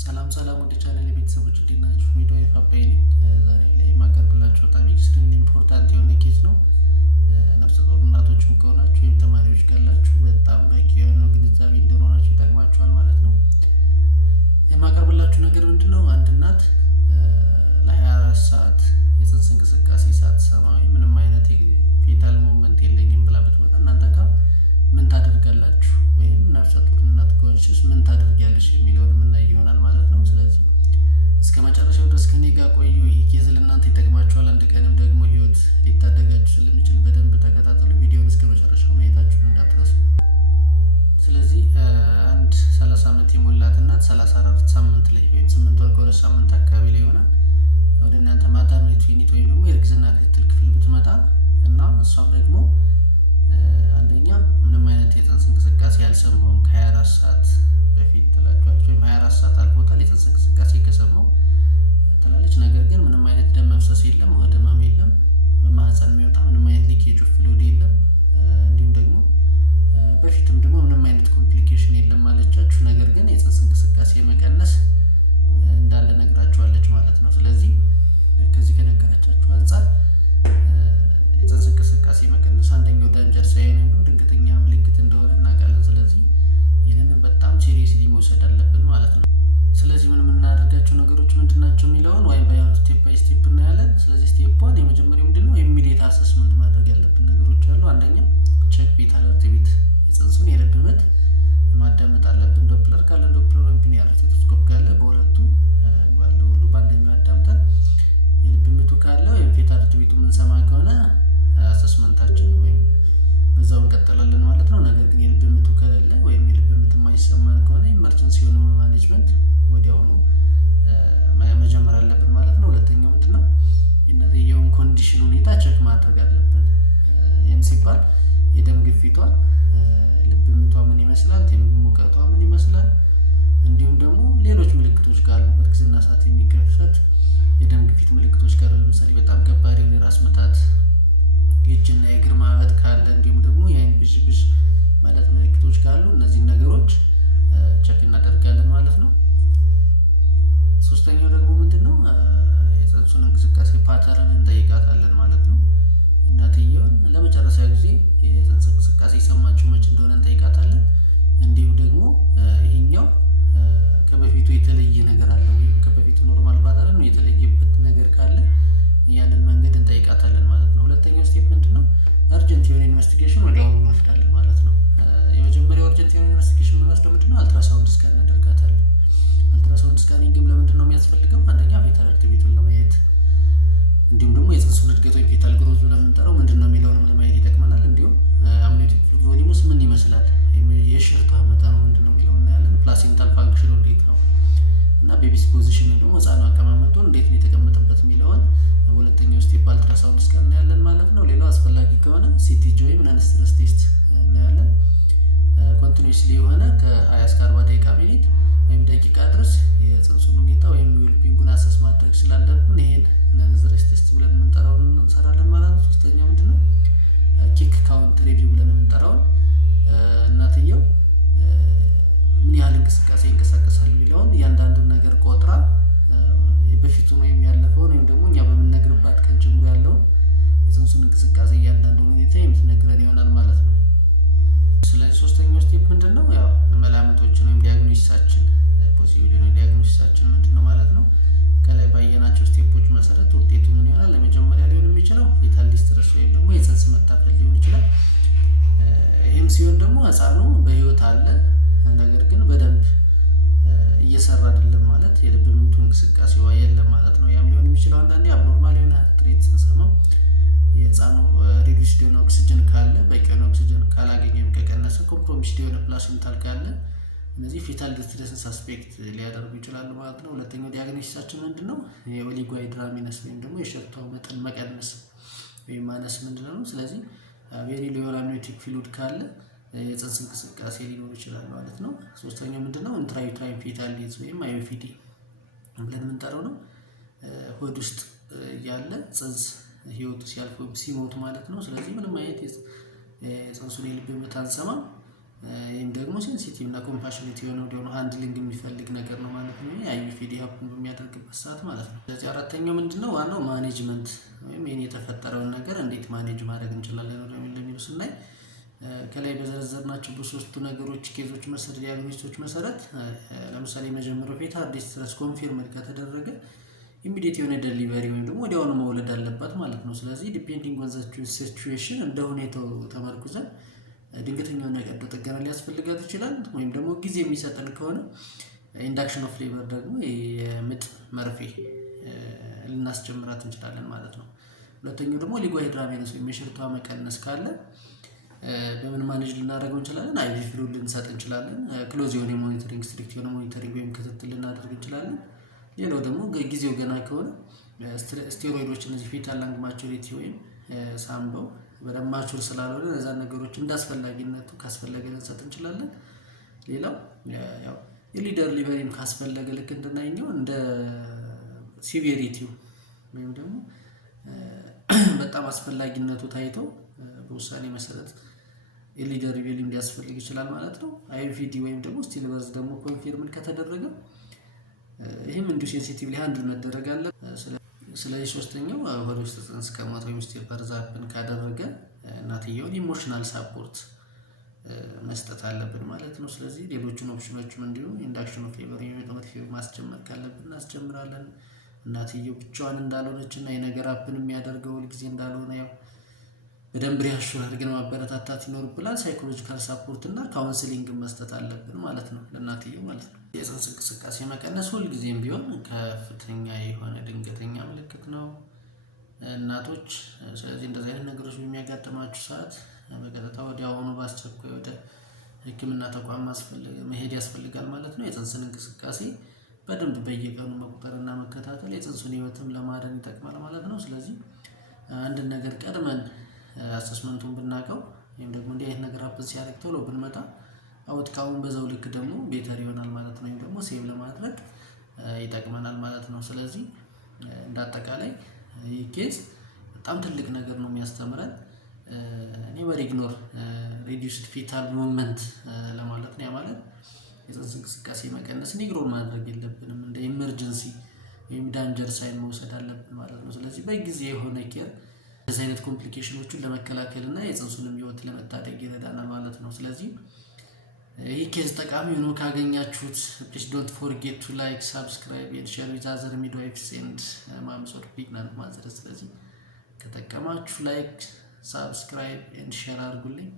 ሰላም ሰላም ወደ ቻናል ቤተሰቦች እንዴት ናችሁ? ሚድዋይፍ አባይ ነኝ። ዛሬ ላይ የማቀርብላችሁ በጣም ኤክስትሪምሊ ኢምፖርታንት የሆነ ኬዝ ነው። ነፍሰ ጡር እናቶችም ከሆናችሁ ወይም ተማሪዎች ካላችሁ በጣም በቂ የሆነ ግንዛቤ እንዲኖራችሁ ይጠቅማችኋል ማለት ነው። የማቀርብላችሁ ነገር ምንድነው? አንድ እናት ለ24 ሰዓት የፅንስ እንቅስቃሴ ሳትሰማ ምንም አይነት ፌታል ሙቭመንት የለኝም ብላ ብትመጣ እናንተ ጋር ምን ታደርጋላችሁ? ወይም ነፍሰ ጡር እናት ከሆንሽስ ምን ታደርጊያለሽ የሚለውን የምናይ ይሆናል ማለት ነው። ስለዚህ እስከ መጨረሻው ድረስ ከኔ ጋር ቆዩ። ይህ ኬዝ ለእናንተ ይጠቅማችኋል። አንድ ቀንም ደግሞ ህይወት ሊታደጋችሁ ስለሚችል በደንብ ተከታተሉ። ቪዲዮውን እስከ መጨረሻው ማየታችሁን እንዳትረሱ። ስለዚህ አንድ 30 ዓመት የሞላት እናት 34 ሳምንት ላይ ወይም 8 ወር ከ2 ሳምንት አካባቢ ላይ ይሆናል ወደ እናንተ ማተርኒቲ ዩኒት ወይም ደግሞ የእርግዝና ክትትል ክፍል ብትመጣ እና እሷም ደግሞ አንደኛ ምንም አይነት የፅንስ እንቅስቃሴ ያልሰማሁም ከ24 ሰዓት በፊት ትላችኋለች፣ ወይም 24 ሰዓት አልፎታል የፅንስ እንቅስቃሴ ከሰማሁ ትላለች። ነገር ግን ምንም አይነት ደም መፍሰስ የለም፣ ሆድ ህመም የለም፣ በማህፀን የሚወጣ ምንም አይነት ሊኬጅ ኦፍ ፍሉይድ የለም፣ እንዲሁም ደግሞ በፊትም ደግሞ ምንም አይነት ኮምፕሊኬሽን የለም አለቻችሁ። ነገር ግን የፅንስ እንቅስቃሴ መቀነስ እንዳለ ነግራችኋለች ማለት ነው። ስለዚህ ከዚህ ከነገረቻችሁ አንጻር የፅንስ እንቅስቃሴ መቀነስ አንደኛው ዳንጀር ሳይን ነው፣ ድንገተኛ ምልክት እንደሆነ እናውቃለን። ስለዚህ ይህንን በጣም ሲሪየስሊ መውሰድ አለብን ማለት ነው። ስለዚህ ምን የምናደርጋቸው ነገሮች ምንድናቸው የሚለውን ወይም ስቴፕ ባይ ስቴፕ እናያለን። ስለዚህ ስቴፕ 1 የመጀመሪያው ምንድነው? ኢሚዲየት አሰስመንት ማድረግ ያለብን ነገሮች አሉ። አንደኛ ቼክ ቤት አለርት ቤት የፅንሱን የልብ ምት ማዳመጥ አለብን። ዶፕለር ካለ ዶፕለር ወይም ፒኒያር ስቴቶስኮፕ ካለ በሁለቱ ባለው ሁሉ በአንደኛው አዳምጠን የልብ ምቱ ካለ ወይም ፌታል ቤቱ የምንሰማ ከሆነ አሰስመንታችን ወይም በዛው እንቀጥላለን ማለት ነው። ነገር ግን የልብ ምቱ ከሌለ ወይም የልብ ምት የማይሰማን ከሆነ ኢመርጀንሲ የሆነ ማኔጅመንት ወዲያውኑ መጀመር አለብን ማለት ነው። ሁለተኛው ምንድነው? የእናትየውን ኮንዲሽን ሁኔታ ቼክ ማድረግ አለብን። ይህም ሲባል የደም ግፊቷን፣ ልብ ምቷ ምን ይመስላል፣ ሙቀቷ ምን ይመስላል፣ እንዲሁም ደግሞ ሌሎች ምልክቶች ካሉ በእርግዝና ሰዓት የሚከሰት የደም ግፊት ምልክቶች ካሉ ለምሳሌ በጣም ከባድ የሆነ የራስ ምታት፣ የእጅና የእግር ማበጥ ካለ እንዲሁም ደግሞ የአይን ብዥብዥ ማለት ምልክቶች ካሉ እነዚህን ነገሮች ቼክ እናደርጋለን ማለት ነው። ሶስተኛው ደግሞ ምንድነው? የፅንሱን እንቅስቃሴ ፓተርን እንጠይቃታለን ማለት ነው። እናትየውን ለመጨረሻ ጊዜ የፅንስ እንቅስቃሴ የሰማችው መቼ እንደሆነ እንጠይቃታለን። እንዲሁም ደግሞ ይሄኛው ከበፊቱ የተለየ ነገር አለው ወይም ከበፊቱ ኖርማል ፓተርን ነው የተለየበት ነገር ካለ ያንን መንገድ እንጠይቃታለን ማለት ነው። ሁለተኛው ስቴፕ ምንድነው? አርጀንት የሆነ ኢንቨስቲጌሽን ወዲያውኑ እንወስዳለን ማለት ነው። የመጀመሪያው አርጀንት የሆነ ኢንቨስቲጌሽን የምንወስደው ምንድነው? አልትራሳውንድ ስካን እናደርጋታለን። አልትራሳውንድ ስካኒንግም ለምንድነው የሚያስፈልገው? አንደኛ ፌታል እርትቤቱን ለማየት እንዲሁም ደግሞ የፅንሱን እድገት ወይም ፌታል ግሮዝ ብለን የምንጠራው ምንድነው የሚለውንም ለማየት ይጠቅመናል። እንዲሁም አምኒዮቲክ ፍሉይድ ቮሊዩምስ ምን ይመስላል፣ የሽርቷ መጠኑ ምንድነው የሚለው እናያለን። ፕላሴንታል ፋንክሽኑ እንዴት ነው እና ቤቢስ ፖዚሽን ደግሞ ህፃኑ አቀማመጡ እንዴት ነው የተቀመጠበት የሚለውን በሁለተኛው ስቴፕ አልትራሳውንድ ስካን እናያለን ማለት ነው። ሌላው አስፈላጊ ከሆነ ሲቲጂ ወይም ነን ስትረስ ቴስት እናያለን። ኮንቲኒዩስሊ የሆነ ከ20 እስከ 40 ደቂቃ ሚኒት ወይም ደቂቃ ድረስ የፅንሱን ሁኔታ ወይም ዌልቢንጉን አሰስ ማድረግ ስላለብን ይሄን ነን ስትረስ ቴስት ብለን የምንጠራውን እንሰራለን ማለት ነው። ሶስተኛ ምንድነው? ኪክ ካውንት ሪቪው ብለን የምንጠራውን እናትየው ምን ያህል እንቅስቃሴ ይንቀሳቀሳል የሚለውን እያንዳንዱን ነገር ቆጥራ በፊቱን ወይም ያለፈውን ወይም ደግሞ እኛ በምንነግርባት ቀን ጀምሮ ያለውን የፅንሱን እንቅስቃሴ እያንዳንዱን ሁኔታ የምትነግረን ይሆናል ማለት ነው። ስለዚህ ሶስተኛው ስቴፕ ምንድነው? ያው መላምቶችን ወይም ዲያግኖሲሳችን ፖሲብል የሆነ ዲያግኖሲሳችን ምንድነው ማለት ነው። ከላይ ባየናቸው ስቴፖች መሰረት ውጤቱ ምን ይሆናል? ለመጀመሪያ ሊሆን የሚችለው ፌታል ዲስትረስ ወይም ደግሞ የፅንስ መታፈል ሊሆን ይችላል። ይህም ሲሆን ደግሞ ህፃኑ በህይወት አለ፣ ነገር ግን በደንብ እየሰራ አይደለም ማለት የልብ ምቱ እንቅስቃሴዋ የለም ማለት ነው። ያም ሊሆን የሚችለው አንዳንዴ አብኖርማል የሆነ ትሬት ስንሰማው የህፃኑ ሪዱስድ የሆነ ኦክሲጅን ካለ፣ በቂ የሆነ ኦክሲጅን ካላገኘ ወይም ከቀነሰ፣ ኮምፕሮሚስድ የሆነ ፕላሴንታል ካለ እነዚህ ፌታል ዲስትረስን ሳስፔክት ሊያደርጉ ይችላሉ ማለት ነው። ሁለተኛው ዲያግኖሲሳችን ምንድነው? የኦሊጎሃይድራሚነስ ወይም ደግሞ የሽርቷ መጠን መቀነስ ወይም ማነስ ምንድነው? ስለዚህ ቬሪ ሎው አምኒዮቲክ ፍሉይድ ካለ የፅንስ እንቅስቃሴ ሊኖር ይችላል ማለት ነው። ሶስተኛው ምንድነው? ኢንትራዩትራይን ፌታል ዴዝ ወይም አይኦፊዲ ብለን የምንጠራው ነው። ሆድ ውስጥ ያለ ፅንስ ህይወቱ ሲያልፍ ሲሞት ማለት ነው። ስለዚህ ምንም አይነት የፅንሱን የልብ ምት አንሰማም። ይህም ደግሞ ሴንሲቲቭ እና ኮምፓሽኔት የሆነ ወዲያውኑ ሃንድሊንግ የሚፈልግ ነገር ነው ማለት ነው። አይቪፒዲ ሀፕን በሚያደርግበት ሰዓት ማለት ነው። ስለዚህ አራተኛው ምንድነው ዋናው ማኔጅመንት ወይም ይህን የተፈጠረውን ነገር እንዴት ማኔጅ ማድረግ እንችላለን እንደሚለው ስናይ ከላይ በዘረዘርናቸው በሶስቱ ነገሮች ኬዞች መሰረት ዲያግኖሲሶች መሰረት ለምሳሌ የመጀመሪያው ፌታል ዲስትረስ ኮንፊርምድ ከተደረገ ኢሚዲየት የሆነ ዴሊቨሪ ወይም ደግሞ ወዲያውኑ መውለድ አለባት ማለት ነው። ስለዚህ ዲፔንዲንግ ኦን ዘ ሲቹዌሽን እንደ ሁኔታው ተመርኩዘን ድንገተኛውን ቀዶ ጥገና ሊያስፈልጋት ይችላል። ወይም ደግሞ ጊዜ የሚሰጠን ከሆነ ኢንዳክሽን ኦፍ ሌበር ደግሞ የምጥ መርፌ ልናስጀምራት እንችላለን ማለት ነው። ሁለተኛው ደግሞ ሊጓሂድራቬነስ ወይም የሽርቷ መቀነስ ካለ በምን ማኔጅ ልናደርገው እንችላለን? አይቪ ፍሉይድ ልንሰጥ እንችላለን። ክሎዝ የሆነ ሞኒተሪንግ ስትሪክት የሆነ ሞኒተሪንግ ወይም ክትትል ልናደርግ እንችላለን። ሌላው ደግሞ ጊዜው ገና ከሆነ ስቴሮይዶች እነዚህ ፊታል ላንግ ማቹሪቲ ወይም ሳምበው በደንብ ማቹር ስላልሆነ እነዛን ነገሮች እንዳስፈላጊነቱ ካስፈለገ ልንሰጥ እንችላለን። ሌላው ያው የሊደር ሊቨሪም ካስፈለገ ልክ እንደናይኛው እንደ ሲቪሪቲው ወይም ደግሞ በጣም አስፈላጊነቱ ታይቶ በውሳኔ መሰረት የሊደር ሊቨሪም ሊያስፈልግ ይችላል ማለት ነው። አይቪዲ ወይም ደግሞ ስቲል በርዝ ደግሞ ኮንፊርምድ ከተደረገ ይህም እንዲሁ ሴንሲቲቭሊ ሃንድል መደረግ አለ። ስለዚህ ሶስተኛው ሆድ ውስጥ ጽንስ ከሞተ ወይም ስቲል በርዝ ሀፕን ካደረገ እናትየውን ኢሞሽናል ሳፖርት መስጠት አለብን ማለት ነው። ስለዚህ ሌሎቹን ኦፕሽኖችም እንዲሁ ኢንዳክሽን ኦፍ ሌበር ወይም ማስጀመር ካለብን እናስጀምራለን። እናትየው ብቻዋን እንዳልሆነች እና የነገር ሀፕን የሚያደርገው ሁልጊዜ እንዳልሆነ ያው በደንብ ሪአሹር አድርገን ማበረታታት ይኖርብናል። ሳይኮሎጂካል ሳፖርት እና ካውንስሊንግ መስጠት አለብን ማለት ነው ለእናትየው ማለት ነው። የጽንስ እንቅስቃሴ መቀነስ ሁልጊዜም ቢሆን ከፍተኛ የሆነ ድንገተኛ ምልክት ነው እናቶች። ስለዚህ እንደዚህ አይነት ነገሮች በሚያጋጥማችሁ ሰዓት በቀጥታ ወዲያውኑ በአስቸኳይ ወደ ሕክምና ተቋም መሄድ ያስፈልጋል ማለት ነው። የጽንስን እንቅስቃሴ በደንብ በየቀኑ መቁጠርና መከታተል የጽንሱን ሕይወትም ለማዳን ይጠቅማል ማለት ነው። ስለዚህ አንድን ነገር ቀድመን አሰስመንቱን ብናውቀው ወይም ደግሞ እንዲህ አይነት ነገር ሀፕን ሲያደርግ ቶሎ ብንመጣ አውትካሙን በዛው ልክ ደግሞ ቤተር ይሆናል ማለት ነው። ወይም ደግሞ ሴቭ ለማድረግ ይጠቅመናል ማለት ነው። ስለዚህ እንደ አጠቃላይ ይህ ኬዝ በጣም ትልቅ ነገር ነው የሚያስተምረን። ኔቨር ኢግኖር ሪዲዩስድ ፊታል ሙቭመንት ለማለት ነው። ያ ማለት የጽንስ እንቅስቃሴ መቀነስን ኢግኖር ማድረግ የለብንም። እንደ ኢመርጀንሲ ወይም ዳንጀር ሳይን መውሰድ አለብን ማለት ነው። ስለዚህ በጊዜ የሆነ ኬር እንደዚህ አይነት ኮምፕሊኬሽኖችን ለመከላከል እና የጽንሱንም ሕይወት ለመታደግ ይረዳናል ማለት ነው። ስለዚህ ይህ ኬዝ ጠቃሚ ሆኖ ካገኛችሁት ፕሊዝ ዶንት ፎርጌት ቱ ላይክ ሳብስክራይብ ኤንድ ሼር ዊዝ አዘር ሚድዋይፍስ ኤንድ ማምስ ኦር ፕሬግናንት ማዘርስ። ስለዚህ ከጠቀማችሁ ላይክ ሳብስክራይብ ኤንድ ሼር አድርጉልኝ።